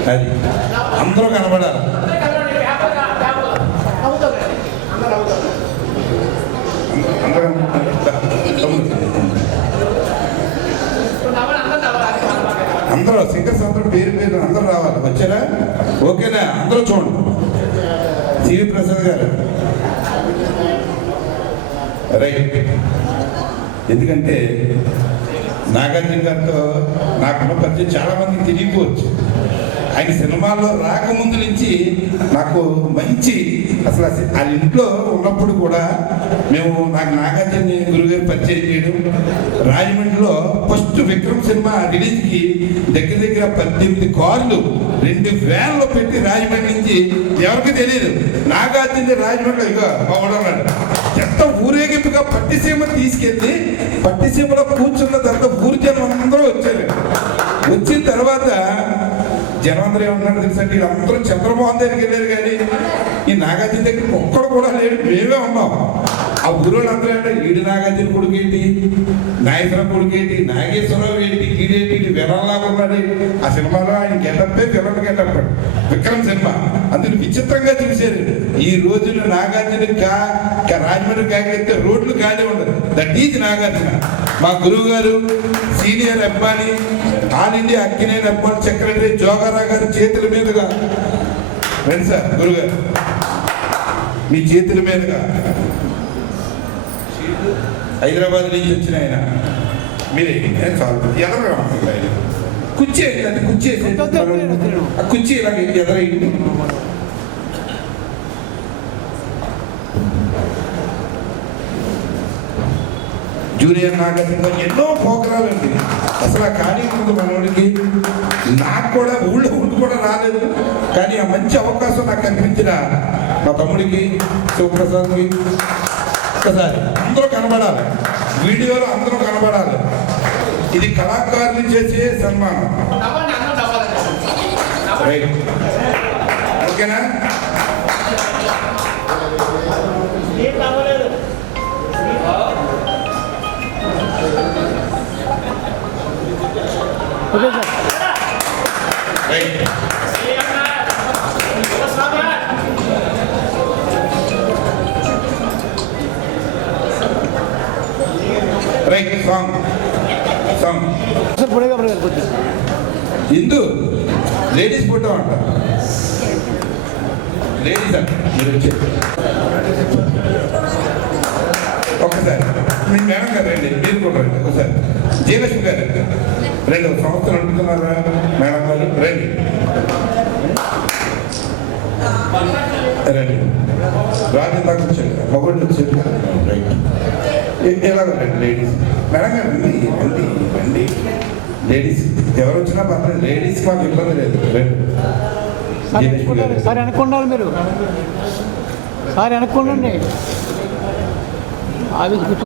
అది అందరూ కనబడాలి. అందరూ సింగర్స్ అందరూ పేరు పేరు అందరూ రావాలి. వచ్చారా? ఓకేనా? అందరూ చూడండి. జీవి ప్రసాద్ గారు రైట్. ఎందుకంటే నాగార్జున గారితో నాకున్న పరిచయం చాలా మందికి తెలియకపోవచ్చు. ఆయన సినిమాల్లో రాకముందు నుంచి నాకు మంచి అసలు వాళ్ళ ఇంట్లో ఉన్నప్పుడు కూడా నాకు నాగార్జున గురుగారు పరిచయం చేయడం, రాజమండ్రిలో ఫస్ట్ విక్రమ్ సినిమా రిలీజ్కి దగ్గర దగ్గర 18 కార్లు 2 వ్యాన్లు పెట్టి రాజమండ్రి నుంచి ఎవరికి తెలియదు నాగార్జున రాజమండ్రిలో ఇక బాగున్నాడు ఎంత ఊరేగింపుగా పట్టిసీమ తీసుకెళ్ళి పట్టిసీమలో కూర్చున్న తర్వాత ఊరి జనం అందరూ వచ్చారు. వచ్చిన తర్వాత జనం అందరూ ఏమన్నాడు తెలుసండి, వీళ్ళందరూ చంద్రమోహన్ దగ్గరికి వెళ్ళారు కానీ ఈ నాగార్జున దగ్గర ఒక్కడు కూడా లేడు, మేమే ఉన్నాం. ఆ ఊరోళ్ళు అందరూ అంటే ఈడు నాగార్జున కొడుకు ఏంటి, నాగేశ్వరం కొడుకు ఏంటి, నాగేశ్వరరావు ఏంటి, ఈడేంటి, ఇది విలన్లాగా ఉన్నాడు. ఆ సినిమాలో ఆయన గెటప్పే విలన్ గెటప్ విక్రమ్ సినిమా. అందుకు విచిత్రంగా చూశారు. ఈ రోజున నాగార్జున రాజమండ్రి కాకెత్తే రోడ్లు ఖాళీ ఉండదు. That is Nagarjuna. మా గురువు గారు senior అబ్బాని all India Akkineni అబ్బాని secretary Joga Rao గారి చేతుల మీదుగా రండి సార్ గురుగారు, మీ చేతుల మీదుగా హైదరాబాద్ నుంచి వచ్చిన ఆయన మీరే చాలు ఎదరగా ఆయన కుర్చీ అంటే కుర్చీ ఆ కుర్చీ ఇలాగ ఎదరైంది. జూనియర్ నాగార్జున ఎన్నో ప్రోగ్రాలు అండి. అసలు ఆ ఖాళీ ఉంది మనోడికి. నాకు కూడా ఊళ్ళో ఉండి కూడా రాలేదు, కానీ ఆ మంచి అవకాశం నాకు కనిపించిన మా తమ్ముడికి శివప్రసాద్కి ఒక్కసారి అందరూ కనబడాలి, వీడియోలో అందరూ కనబడాలి. ఇది కళాకారులు చేసే సన్మానం. రైట్, ఓకేనా? Okay sir. Right, right. Song song ఇందు లేడీస్ ఫోటో అంట. లేడీస్ అంట మీరు వచ్చే ఒక్కసారి మీ మేడం గారు రండి, మీరు కూడా రండి ఒకసారి. జయలక్ష్మి గారు రండి, ఒక సంవత్సరం అంటున్నారా మేడం గారు? రండి రండి. రాజు దాకా వచ్చారు, మొబైల్ వచ్చారు. రైట్, ఎలాగ రండి లేడీస్. మేడం గారు రండి రండి రండి. లేడీస్ ఎవరు వచ్చినా పర్లేదు, లేడీస్ మాకు ఇబ్బంది లేదు. రండి సార్ వెనక్కుండాలి, మీరు సార్ వెనక్కుండండి.